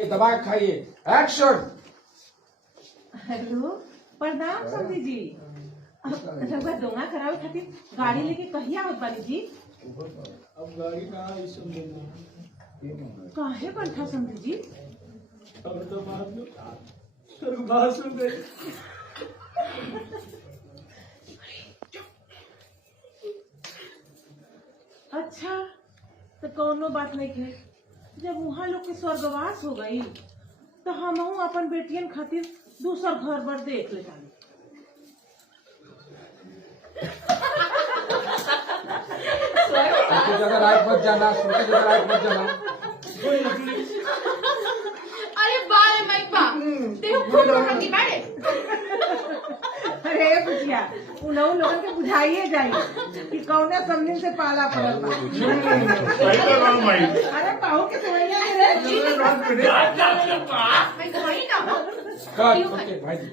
ये दवा खाइए। एक्शन। हेलो, प्रणाम समधी जी। रउआ दोंगा करावे खातिर गाड़ी लेके कहिया आवत बानी जी? अब गाड़ी कहाँ आई समझे काहे बैठा समधी जी? अब तो बात सुन दे। अच्छा, तो कौनो बात नहीं है। जब वहाँ लोग के स्वर्गवास हो गई तो हमहू अपन बेटियन खातिर दूसर घर बर देख लेता। उसकी जगह राइट मत जाना, उसकी जगह राइट मत जाना। अरे बाल माइक बा देखो खूब रोटी बाड़े। अरे बुझिया, उन्होंने लोगन के बुझाइए जाइए कि कौने समझ से पाला पड़ल बा। अरे पाहु के समझिया रे। मैं वही ना कट, ओके भाई जी।